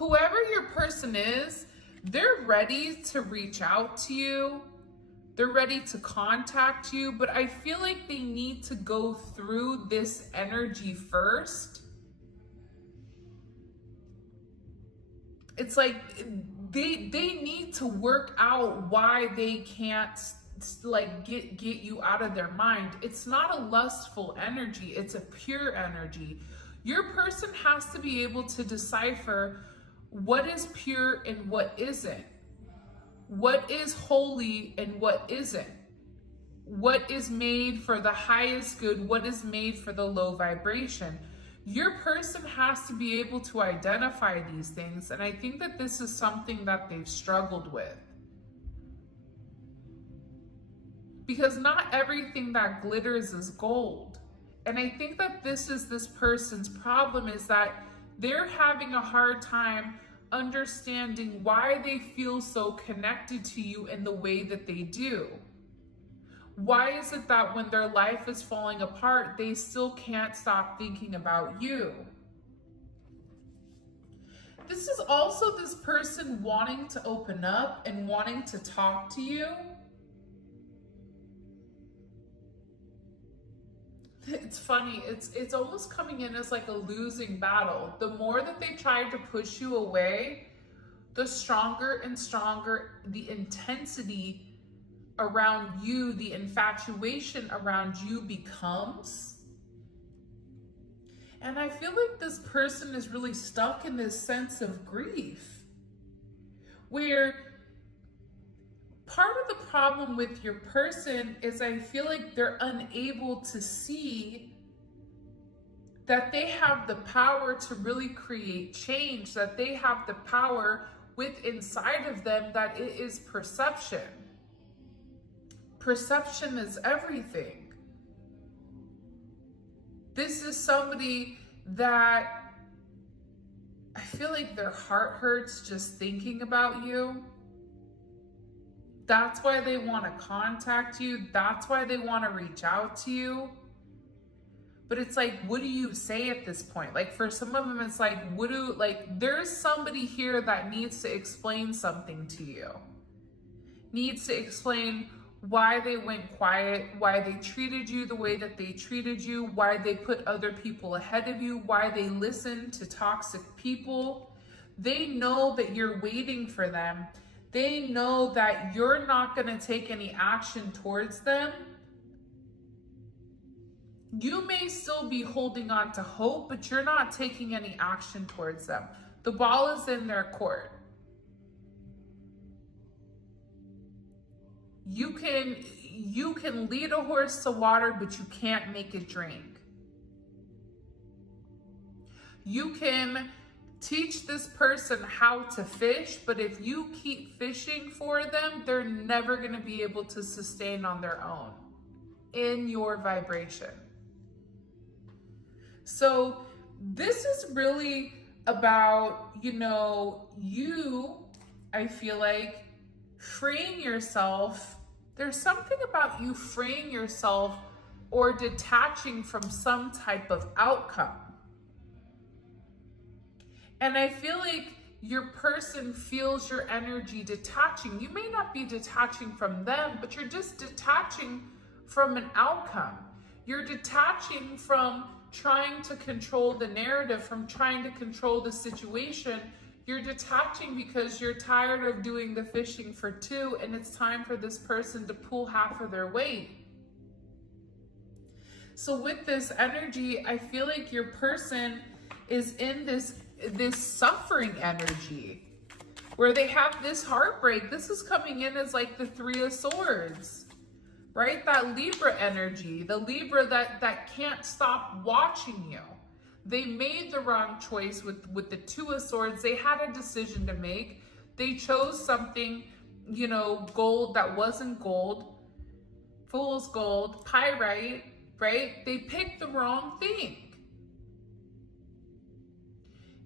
whoever your person is, they're ready to reach out to you. They're ready to contact you, but I feel like they need to go through this energy first. It's like they need to work out why they can't like get you out of their mind. It's not a lustful energy, it's a pure energy. Your person has to be able to decipher what is pure and what isn't. What is holy and what isn't. What is made for the highest good, what is made for the low vibration. Your person has to be able to identify these things, and I think that this is something that they've struggled with. Because not everything that glitters is gold. And I think that this is this person's problem, is that they're having a hard time understanding why they feel so connected to you in the way that they do. Why is it that when their life is falling apart, they still can't stop thinking about you? This is also this person wanting to open up and wanting to talk to you. It's funny, it's almost coming in as like a losing battle. The more that they try to push you away, the stronger and stronger the intensity around you, the infatuation around you becomes. And I feel like this person is really stuck in this sense of grief, where part of the problem with your person is I feel like they're unable to see that they have the power to really create change, that they have the power with inside of them, that it is perception. Perception is everything. This is somebody that I feel like their heart hurts just thinking about you. That's why they want to contact you. That's why they want to reach out to you. But it's like, what do you say at this point? Like for some of them, it's like, there's somebody here that needs to explain something to you. Needs to explain why they went quiet, why they treated you the way that they treated you, why they put other people ahead of you, why they listened to toxic people. They know that you're waiting for them. They know that you're not going to take any action towards them. You may still be holding on to hope, but you're not taking any action towards them. The ball is in their court. You can lead a horse to water, but you can't make it drink. You can teach this person how to fish, but if you keep fishing for them, they're never going to be able to sustain on their own in your vibration. So this is really about, I feel like freeing yourself. There's something about you freeing yourself or detaching from some type of outcome. And I feel like your person feels your energy detaching. You may not be detaching from them, but you're just detaching from an outcome. You're detaching from trying to control the narrative, from trying to control the situation. You're detaching because you're tired of doing the fishing for two, and it's time for this person to pull half of their weight. So with this energy, I feel like your person is in this suffering energy where they have this heartbreak. This is coming in as like the Three of Swords, right? That Libra energy, the Libra that can't stop watching you. They made the wrong choice with the Two of Swords. They had a decision to make. They chose something, gold that wasn't gold, fool's gold, pyrite, right? They picked the wrong thing.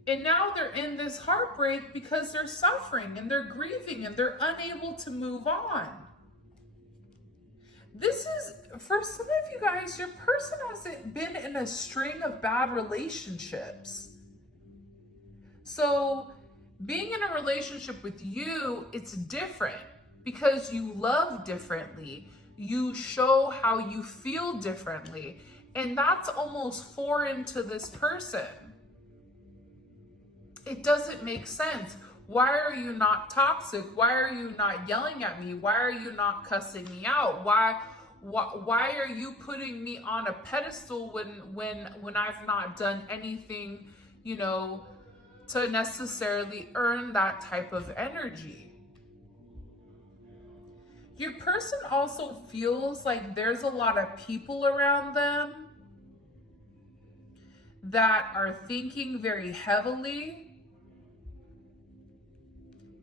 And now they're in this heartbreak because they're suffering and they're grieving and they're unable to move on. This is, for some of you guys, your person hasn't been in a string of bad relationships. So Being in a relationship with you, it's different because you love differently. You show how you feel differently. And that's almost foreign to this person. It doesn't make sense. Why are you not toxic? Why are you not yelling at me? Why are you not cussing me out? Why are you putting me on a pedestal when I've not done anything, you know, to necessarily earn that type of energy? Your person also feels like there's a lot of people around them that are thinking very heavily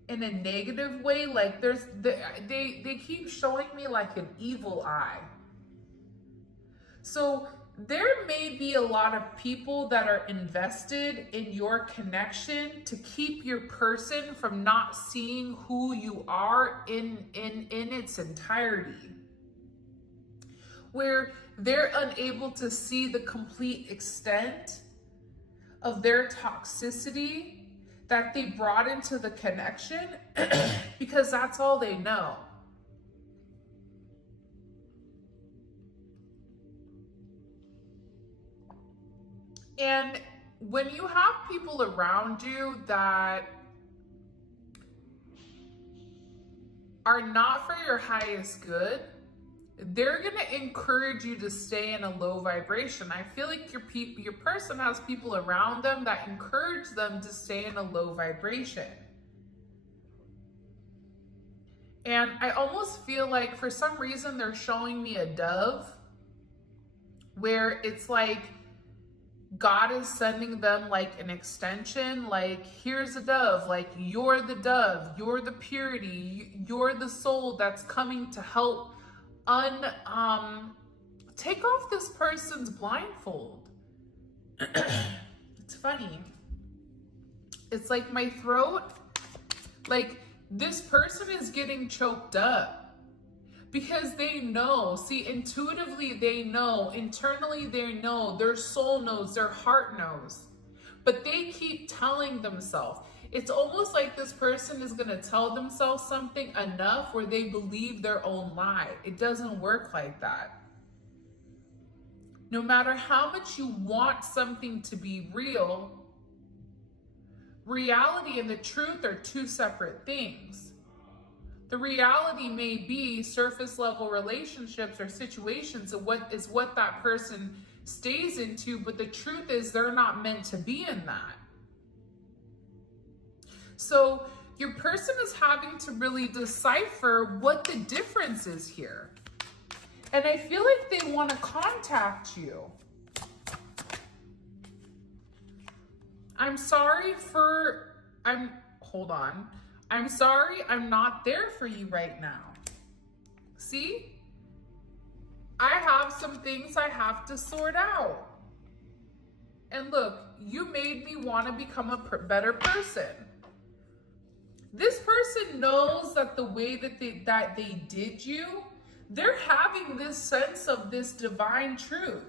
in a negative way. Like they keep showing me like an evil eye. So there may be a lot of people that are invested in your connection to keep your person from not seeing who you are in its entirety, where they're unable to see the complete extent of their toxicity that they brought into the connection because that's all they know. And when you have people around you that are not for your highest good, they're going to encourage you to stay in a low vibration. I feel like your person has people around them that encourage them to stay in a low vibration. And I almost feel like for some reason they're showing me a dove, where it's like God is sending them like an extension, like, here's a dove, like, you're the dove, you're the purity, you're the soul that's coming to help take off this person's blindfold. It's funny. It's like my throat, like this person is getting choked up because they know, see, intuitively they know, internally they know, their soul knows, their heart knows, but they keep telling themselves. It's almost like this person is going to tell themselves something enough where they believe their own lie. It doesn't work like that. No matter how much you want something to be real, reality and the truth are two separate things. The reality may be surface level relationships or situations of what that person stays into, but the truth is they're not meant to be in that. So your person is having to really decipher what the difference is here. And I feel like they want to contact you. Hold on. I'm sorry, I'm not there for you right now. See? I have some things I have to sort out. And look, you made me want to become a better person. This person knows that the way that they did you, they're having this sense of this divine truth.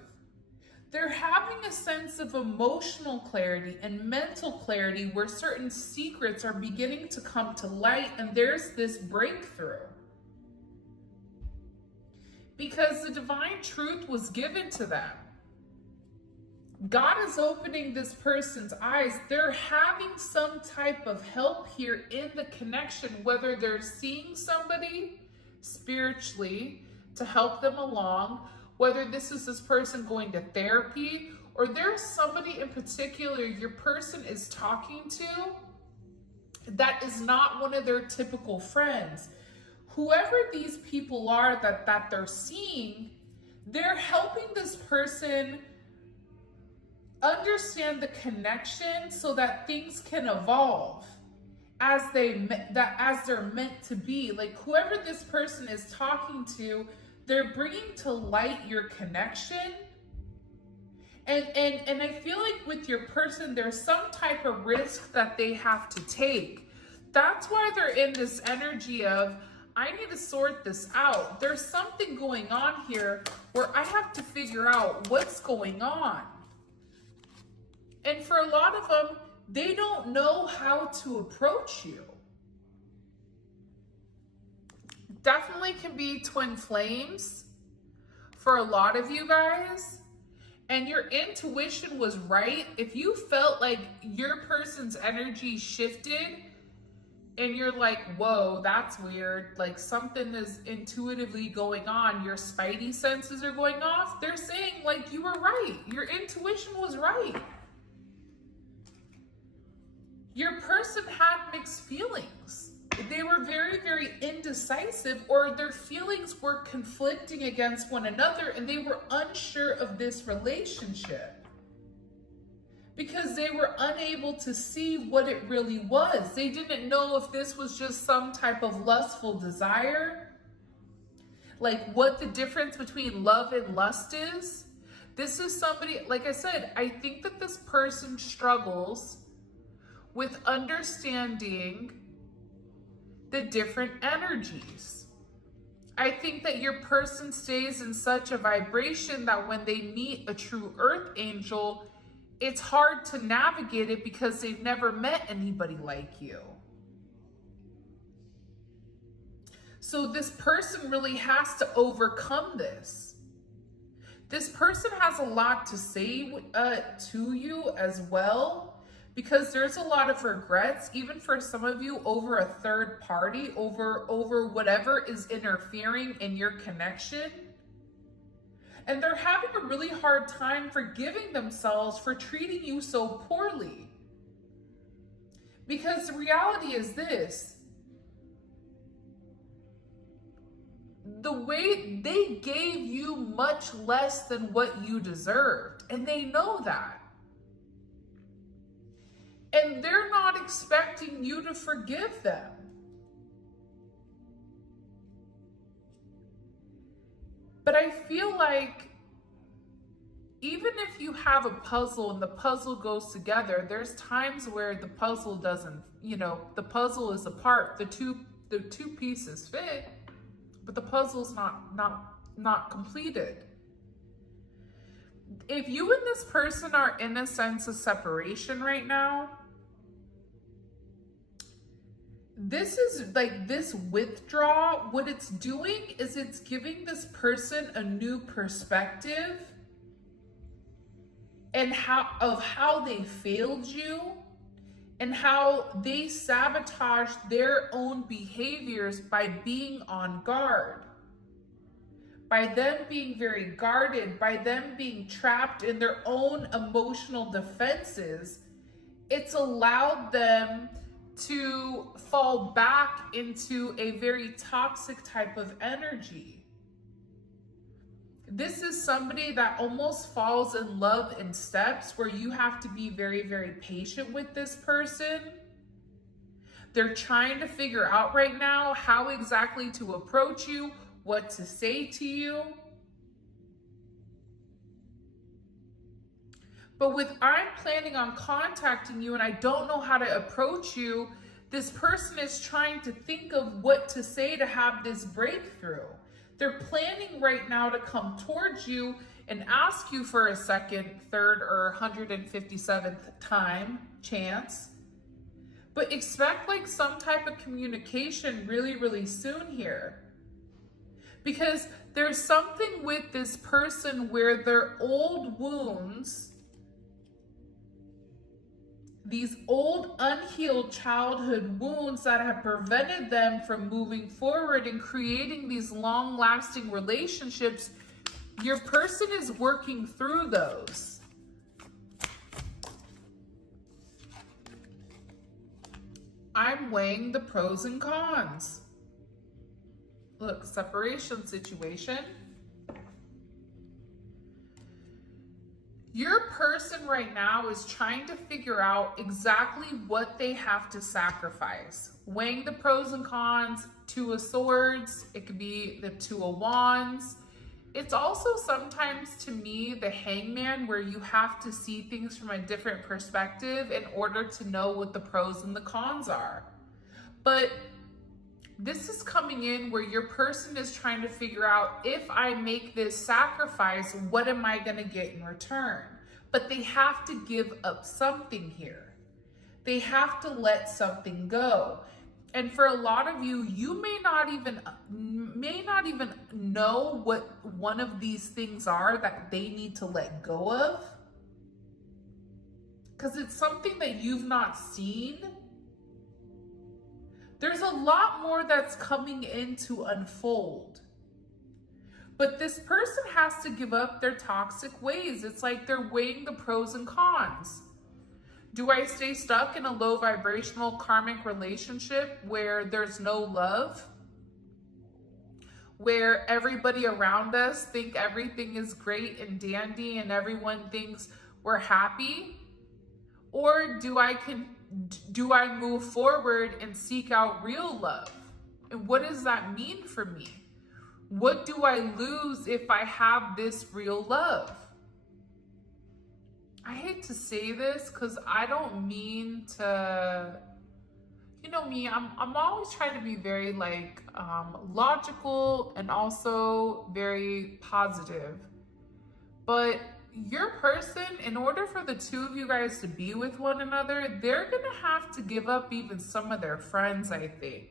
They're having a sense of emotional clarity and mental clarity where certain secrets are beginning to come to light, and there's this breakthrough. Because the divine truth was given to them. God is opening this person's eyes. They're having some type of help here in the connection, whether they're seeing somebody spiritually to help them along, whether this person going to therapy, or there's somebody in particular your person is talking to that is not one of their typical friends. Whoever these people are that they're seeing, they're helping this person understand the connection so that things can evolve as they're meant to be. Like whoever this person is talking to, they're bringing to light your connection. And I feel like with your person, there's some type of risk that they have to take. That's why they're in this energy of, I need to sort this out. There's something going on here where I have to figure out what's going on. And for a lot of them, they don't know how to approach you. Definitely can be twin flames for a lot of you guys. And your intuition was right. If you felt like your person's energy shifted and you're like, whoa, that's weird, like something is intuitively going on, your spidey senses are going off, they're saying like you were right. Your intuition was right. Your person had mixed feelings. They were very, very indecisive, or their feelings were conflicting against one another, and they were unsure of this relationship because they were unable to see what it really was. They didn't know if this was just some type of lustful desire, like what the difference between love and lust is. This is somebody, like I said, I think that this person struggles with understanding the different energies. I think that your person stays in such a vibration that when they meet a true earth angel, it's hard to navigate it because they've never met anybody like you. So this person really has to overcome this. This person has a lot to say to you as well, because there's a lot of regrets, even for some of you, over a third party, over whatever is interfering in your connection. And they're having a really hard time forgiving themselves for treating you so poorly. Because the reality is this: the way they gave you much less than what you deserved, and they know that. And they're not expecting you to forgive them. But I feel like even if you have a puzzle and the puzzle goes together, there's times where the puzzle doesn't, the puzzle is apart. The two pieces fit, but the puzzle's not completed. If you and this person are in a sense of separation right now, this is like this withdrawal. What it's doing is it's giving this person a new perspective and how they failed you and how they sabotaged their own behaviors by being on guard, by them being very guarded, by them being trapped in their own emotional defenses. It's allowed them to fall back into a very toxic type of energy. This is somebody that almost falls in love in steps, where you have to be very, very patient with this person. They're trying to figure out right now how exactly to approach you, what to say to you. But with I'm planning on contacting you and I don't know how to approach you, this person is trying to think of what to say to have this breakthrough. They're planning right now to come towards you and ask you for a second, third, or 157th time chance. But expect like some type of communication really, really soon here. Because there's something with this person where their old wounds, these old unhealed childhood wounds that have prevented them from moving forward and creating these long-lasting relationships, your person is working through those. I'm weighing the pros and cons. Look, separation situation. Your person right now is trying to figure out exactly what they have to sacrifice. Weighing the pros and cons, Two of Swords, it could be the Two of Wands. It's also sometimes, to me, the Hangman, where you have to see things from a different perspective in order to know what the pros and the cons are. But this is coming in where your person is trying to figure out, if I make this sacrifice, what am I going to get in return? But they have to give up something here. They have to let something go. And for a lot of you, you may not even know what one of these things are that they need to let go of, because it's something that you've not seen. There's a lot more that's coming in to unfold. But this person has to give up their toxic ways. It's like they're weighing the pros and cons. Do I stay stuck in a low vibrational karmic relationship where there's no love? Where everybody around us think everything is great and dandy and everyone thinks we're happy? Or do I move forward and seek out real love? And what does that mean for me? What do I lose if I have this real love? I hate to say this because I don't mean to, you know me, I'm always trying to be very like logical and also very positive. But your person, in order for the two of you guys to be with one another, they're gonna have to give up even some of their friends, I think.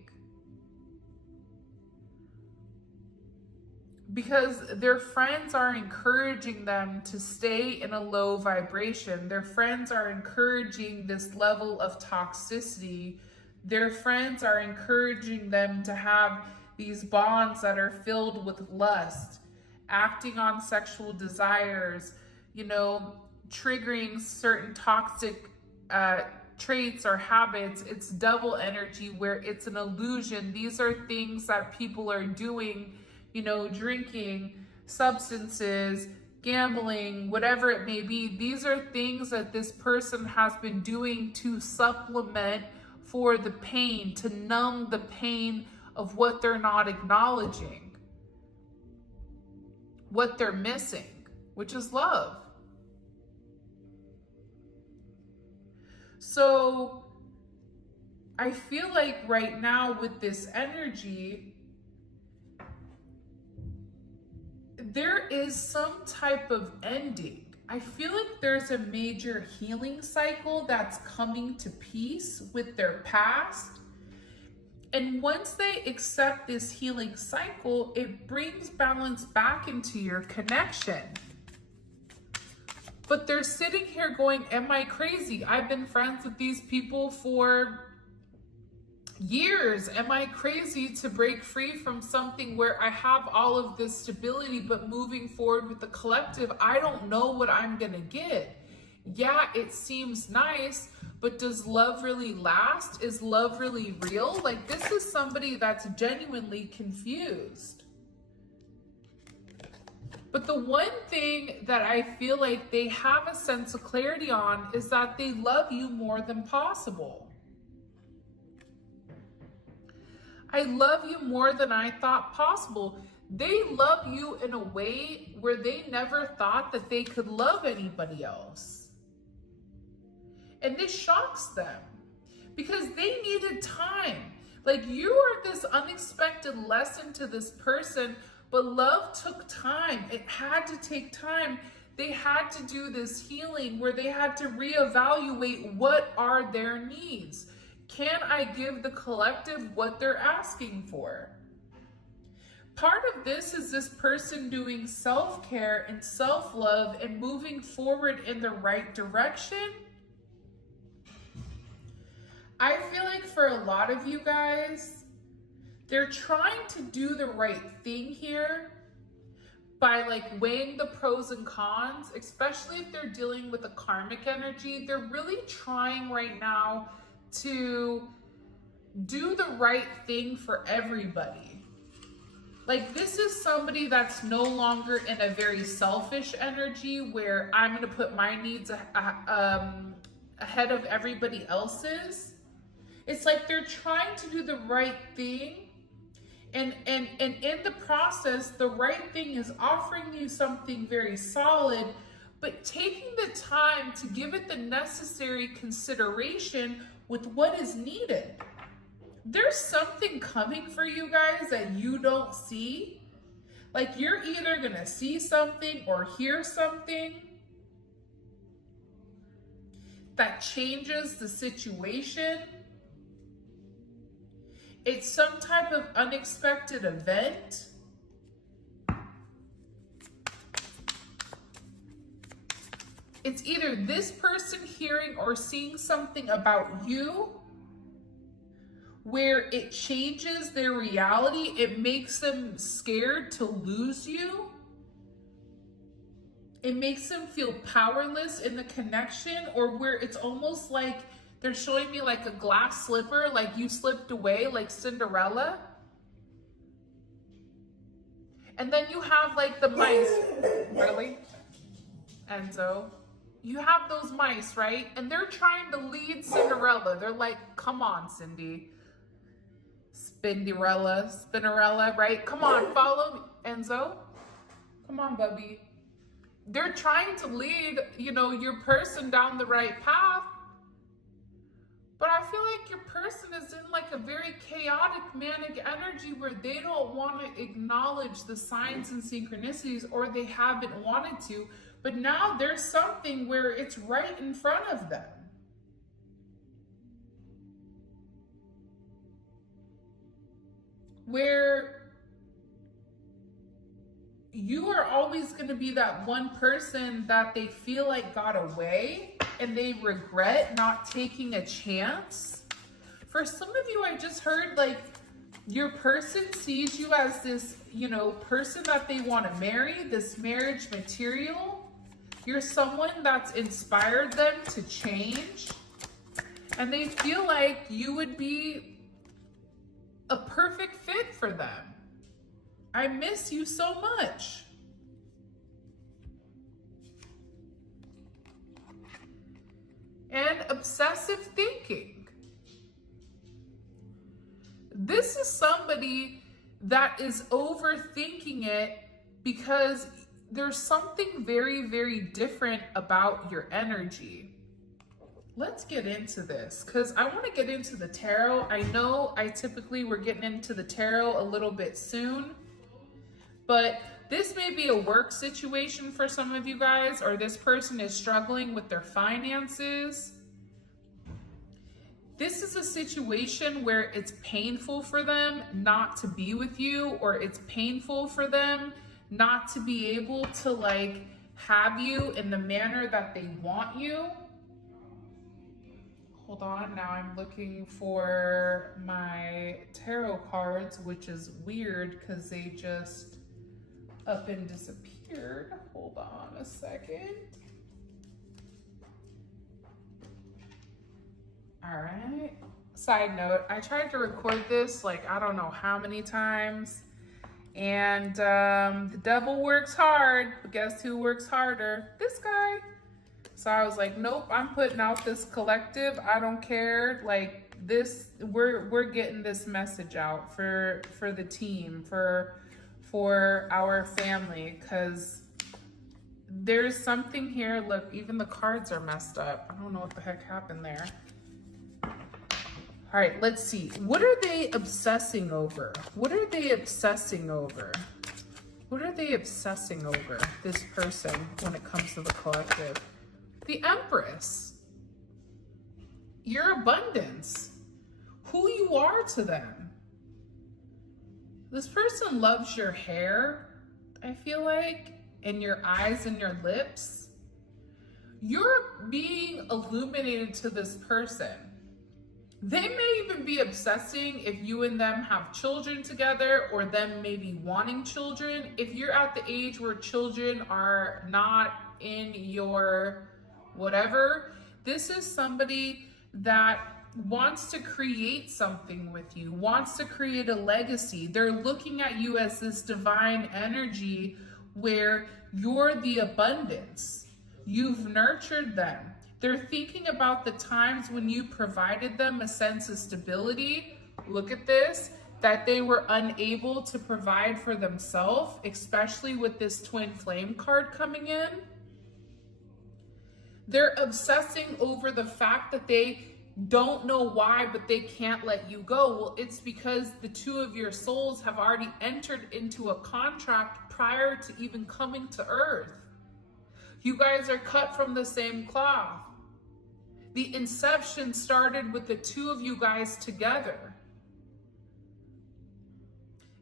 Because their friends are encouraging them to stay in a low vibration. Their friends are encouraging this level of toxicity. Their friends are encouraging them to have these bonds that are filled with lust, acting on sexual desires, you know, triggering certain toxic traits or habits. It's double energy where it's an illusion. These are things that people are doing, you know, drinking, substances, gambling, whatever it may be. These are things that this person has been doing to supplement for the pain, to numb the pain of what they're not acknowledging, what they're missing, which is love. So I feel like right now with this energy, there is some type of ending. I feel like there's a major healing cycle that's coming to peace with their past. And once they accept this healing cycle, it brings balance back into your connection. But they're sitting here going, am I crazy? I've been friends with these people for years. Am I crazy to break free from something where I have all of this stability, but moving forward with the collective, I don't know what I'm gonna get. Yeah, it seems nice, but does love really last? Is love really real? Like, this is somebody that's genuinely confused. But the one thing that I feel like they have a sense of clarity on is that they love you more than possible. I love you more than I thought possible. They love you in a way where they never thought that they could love anybody else. And this shocks them because they needed time. Like, you are this unexpected lesson to this person, but love took time. It had to take time. They had to do this healing where they had to reevaluate what are their needs. Can I give the collective what they're asking for? Part of this is this person doing self-care and self-love and moving forward in the right direction. I feel like for a lot of you guys, they're trying to do the right thing here by like weighing the pros and cons, especially if they're dealing with a karmic energy. They're really trying right now to do the right thing for everybody. Like, this is somebody that's no longer in a very selfish energy where I'm going to put my needs ahead of everybody else's. It's like they're trying to do the right thing. And in the process, the right thing is offering you something very solid, but taking the time to give it the necessary consideration with what is needed. There's something coming for you guys that you don't see. Like, you're either gonna see something or hear something that changes the situation. It's some type of unexpected event. It's either this person hearing or seeing something about you where it changes their reality. It makes them scared to lose you. It makes them feel powerless in the connection, or where it's almost like they're showing me like a glass slipper, like you slipped away, like Cinderella. And then you have like the mice. Really? Enzo? You have those mice, right? And they're trying to lead Cinderella. They're like, come on, Cindy. Spinderella, right? Come on, follow me. Enzo. Come on, Bubby. They're trying to lead, you know, your person down the right path. But I feel like your person is in like a very chaotic, manic energy where they don't want to acknowledge the signs and synchronicities, or they haven't wanted to. But now there's something where it's right in front of them. Where you are always going to be that one person that they feel like got away and they regret not taking a chance. For some of you, I just heard like your person sees you as this, you know, person that they want to marry, this marriage material. You're someone that's inspired them to change, and they feel like you would be a perfect fit for them. I miss you so much. And obsessive thinking. This is somebody that is overthinking it because there's something very, very different about your energy. Let's get into this because I want to get into the tarot. I know we're getting into the tarot a little bit soon, but this may be a work situation for some of you guys, or this person is struggling with their finances. This is a situation where it's painful for them not to be with you, or it's painful for them not to be able to like have you in the manner that they want you. Hold on, now I'm looking for my tarot cards, which is weird because they just up and disappeared. Hold on a second. All right. Side note, I tried to record this like I don't know how many times. And the devil works hard, but guess who works harder? This guy. So I was like, nope, I'm putting out this collective. I don't care. Like this, we're getting this message out for the team, for our family, because there's something here. Look, even the cards are messed up. I don't know what the heck happened there. All right, let's see. What are they obsessing over? What are they obsessing over? What are they obsessing over, this person, when it comes to the collective? The Empress. Your abundance. Who you are to them. This person loves your hair, I feel like, and your eyes and your lips. You're being illuminated to this person. They may even be obsessing if you and them have children together, or them maybe wanting children. If you're at the age where children are not in your whatever, this is somebody that wants to create something with you, wants to create a legacy. They're looking at you as this divine energy where you're the abundance. You've nurtured them. They're thinking about the times when you provided them a sense of stability. Look at this, that they were unable to provide for themselves, especially with this twin flame card coming in. They're obsessing over the fact that they don't know why, but they can't let you go. Well, it's because the two of your souls have already entered into a contract prior to even coming to Earth. You guys are cut from the same cloth. The inception started with the two of you guys together.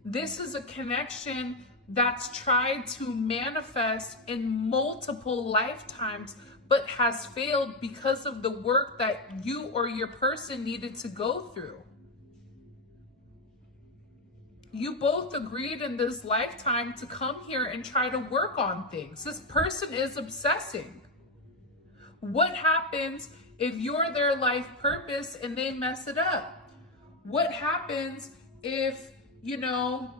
This is a connection that's tried to manifest in multiple lifetimes, but has failed because of the work that you or your person needed to go through. You both agreed in this lifetime to come here and try to work on things. This person is obsessing. What happens if you're their life purpose and they mess it up? What happens if, you know,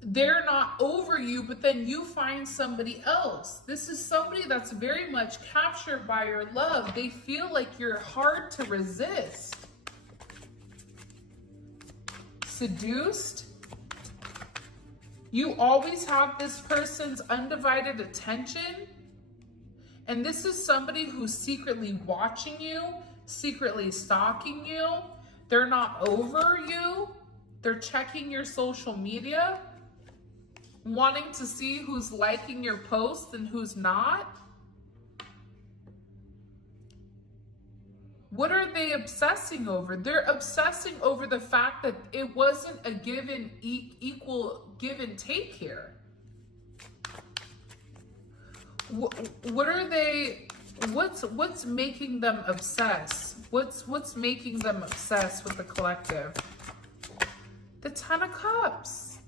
they're not over you, but then you find somebody else? This is somebody that's very much captured by your love. They feel like you're hard to resist. Seduced. You always have this person's undivided attention. And this is somebody who's secretly watching you, secretly stalking you. They're not over you. They're checking your social media, wanting to see who's liking your posts and who's not. What are they obsessing over? They're obsessing over the fact that it wasn't a equal give and take here. What are they, what's making them obsess? What's making them obsessed with the collective? The Ten of Cups.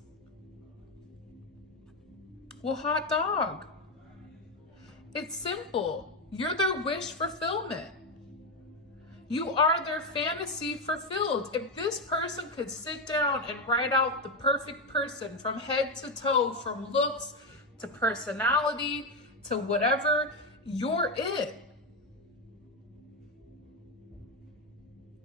Well, hot dog. It's simple. You're their wish fulfillment. You are their fantasy fulfilled. If this person could sit down and write out the perfect person from head to toe, from looks to personality to whatever, you're it.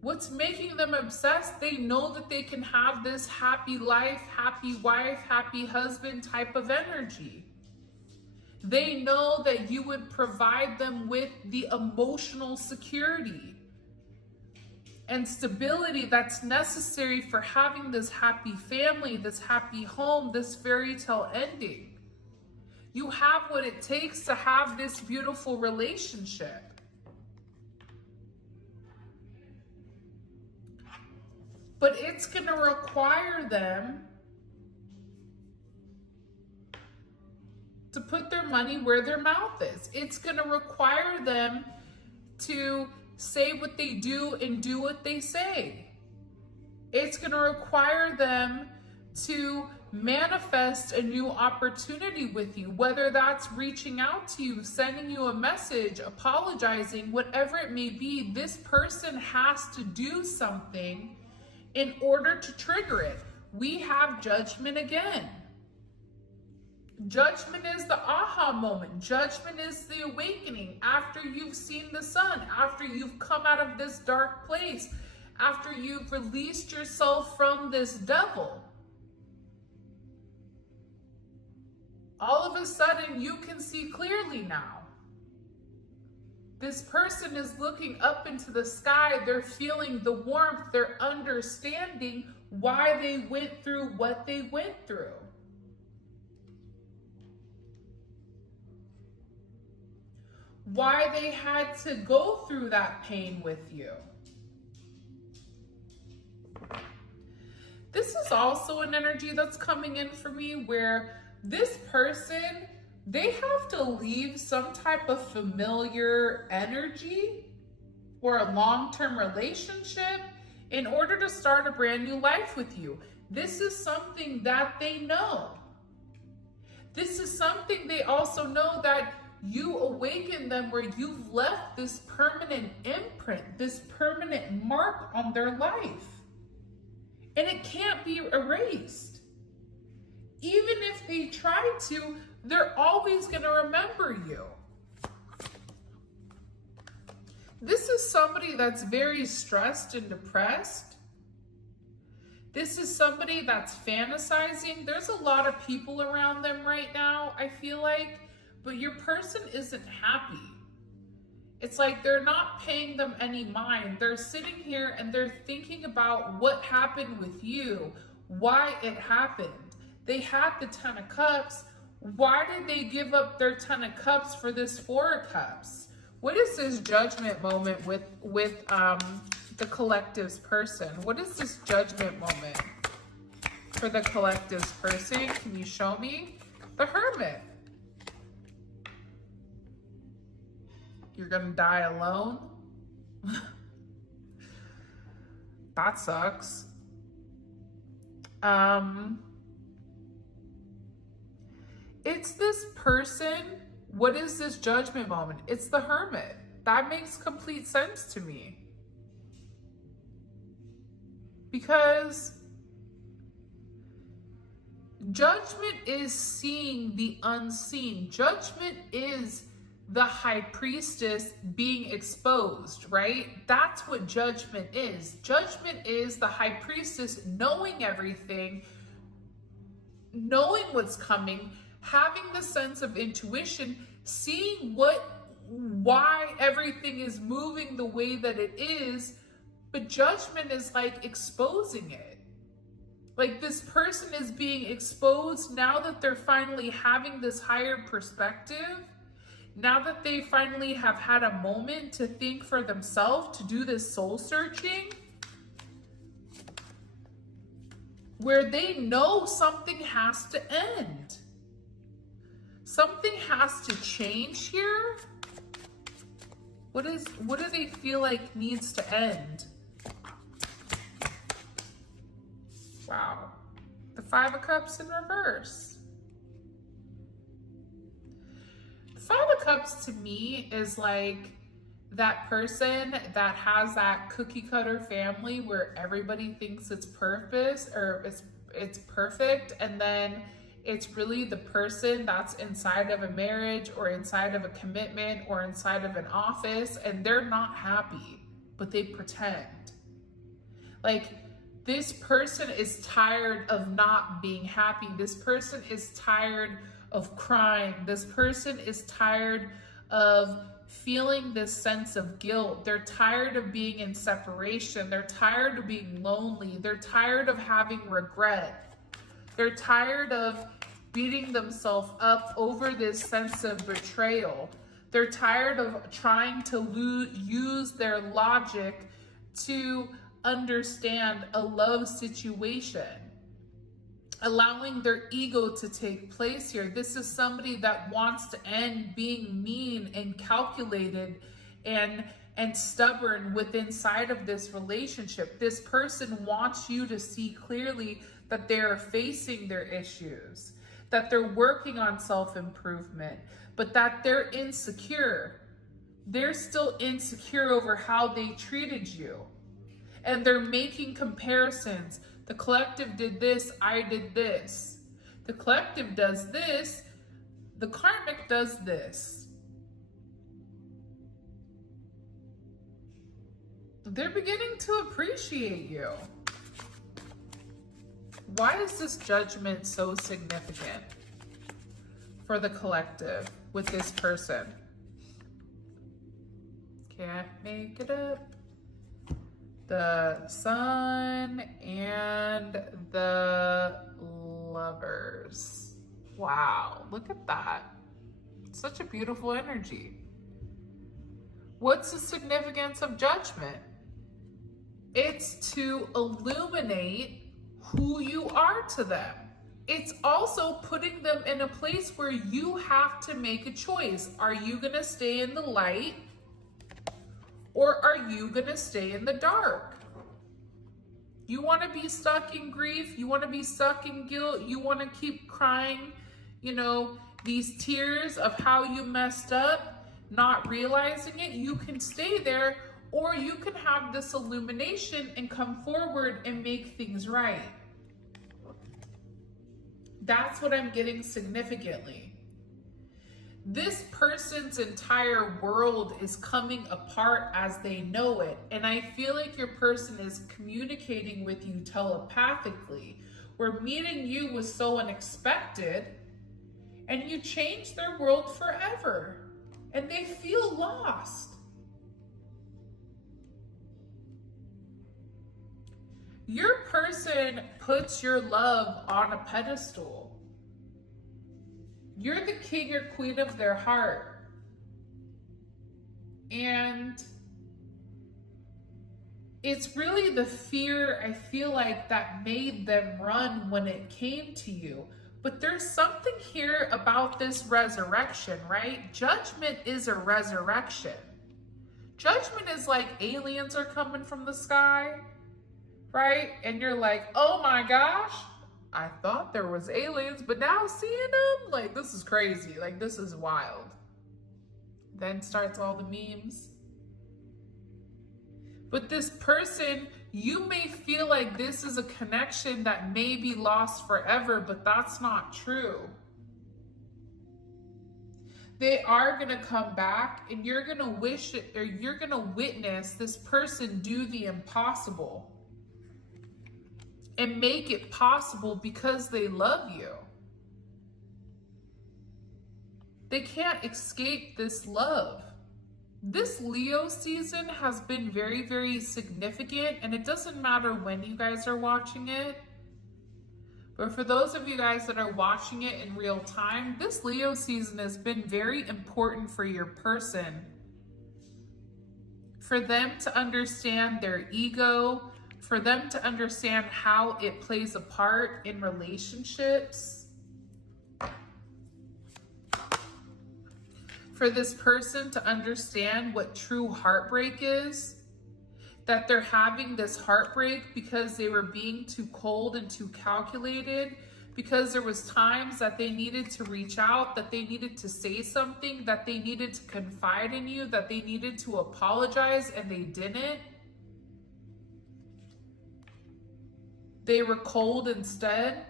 What's making them obsessed? They know that they can have this happy life, happy wife, happy husband type of energy. They know that you would provide them with the emotional security and stability that's necessary for having this happy family, this happy home, this fairy tale ending. You have what it takes to have this beautiful relationship. But it's going to require them to put their money where their mouth is. It's going to require them to say what they do and do what they say. It's going to require them to manifest a new opportunity with you, whether that's reaching out to you, sending you a message, apologizing, whatever it may be. This person has to do something in order to trigger it. We have judgment again. Judgment is the aha moment. Judgment is the awakening after you've seen the sun, after you've come out of this dark place, after you've released yourself from this devil. All of a sudden, you can see clearly now. This person is looking up into the sky. They're feeling the warmth. They're understanding why they went through what they went through. Why they had to go through that pain with you. This is also an energy that's coming in for me where this person, they have to leave some type of familiar energy or a long-term relationship in order to start a brand new life with you. This is something that they know. This is something they also know that you awaken them where you've left this permanent imprint, this permanent mark on their life. And it can't be erased. Even if they try to, they're always going to remember you. This is somebody that's very stressed and depressed. This is somebody that's fantasizing. There's a lot of people around them right now, I feel like, but your person isn't happy. It's like they're not paying them any mind. They're sitting here and they're thinking about what happened with you, why it happened. They had the Ten of Cups. Why did they give up their Ten of Cups for this Four of Cups? What is this judgment moment with the collective's person? What is this judgment moment for the collective's person? Can you show me? The Hermit. You're gonna die alone? That sucks. It's this person. What is this judgment moment? It's the Hermit. That makes complete sense to me. Because judgment is seeing the unseen. Judgment is the high priestess being exposed, right? That's what judgment is. Judgment is the high priestess knowing everything, knowing what's coming, having the sense of intuition, seeing why everything is moving the way that it is, but judgment is like exposing it. Like this person is being exposed now that they're finally having this higher perspective. Now that they finally have had a moment to think for themselves, to do this soul searching, where they know something has to end. Something has to change here. What do they feel like needs to end? Wow. The Five of Cups in reverse. Five of Cups to me is like that person that has that cookie cutter family where everybody thinks it's purpose or it's perfect, and then it's really the person that's inside of a marriage or inside of a commitment or inside of an office, and they're not happy, but they pretend. Like this person is tired of not being happy. This person is tired of crying. This person is tired of feeling this sense of guilt. They're tired of being in separation. They're tired of being lonely. They're tired of having regret. They're tired of beating themselves up over this sense of betrayal. They're tired of trying to use their logic to understand a love situation, allowing their ego to take place here. This is somebody that wants to end being mean and calculated and stubborn within inside of this relationship. This person wants you to see clearly that they're facing their issues, that they're working on self-improvement, but that they're insecure. They're still insecure over how they treated you. And they're making comparisons. The collective did this, I did this. The collective does this, the karmic does this. They're beginning to appreciate you. Why is this judgment so significant for the collective with this person? Can't make it up. The Sun and the Lovers. Wow, look at that. Such a beautiful energy. What's the significance of judgment? It's to illuminate who you are to them. It's also putting them in a place where you have to make a choice. Are you gonna stay in the light? Or are you gonna stay in the dark? You wanna be stuck in grief? You wanna be stuck in guilt? You wanna keep crying, these tears of how you messed up, not realizing it? You can stay there, or you can have this illumination and come forward and make things right. That's what I'm getting significantly. This person's entire world is coming apart as they know it. And I feel like your person is communicating with you telepathically, where meeting you was so unexpected and you changed their world forever and they feel lost. Your person puts your love on a pedestal. You're the king or queen of their heart. And it's really the fear, I feel like, that made them run when it came to you. But there's something here about this resurrection, right? Judgment is a resurrection. Judgment is like aliens are coming from the sky, right? And you're like, oh my gosh, I thought there was aliens, but now seeing them, like, this is crazy. Like, this is wild. Then starts all the memes. But this person, you may feel like this is a connection that may be lost forever, but that's not true. They are going to come back, and you're going to wish it, or you're going to witness this person do the impossible and make it possible because they love you. They can't escape this love. This Leo season has been very, very significant, and it doesn't matter when you guys are watching it. But for those of you guys that are watching it in real time, this Leo season has been very important for your person. For them to understand their ego, for them to understand how it plays a part in relationships. For this person to understand what true heartbreak is. That they're having this heartbreak because they were being too cold and too calculated, because there was times that they needed to reach out, that they needed to say something, that they needed to confide in you, that they needed to apologize, and they didn't. They were cold instead.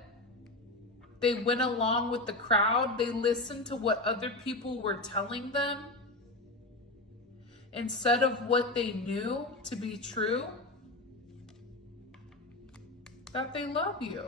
They went along with the crowd. They listened to what other people were telling them instead of what they knew to be true, that they love you.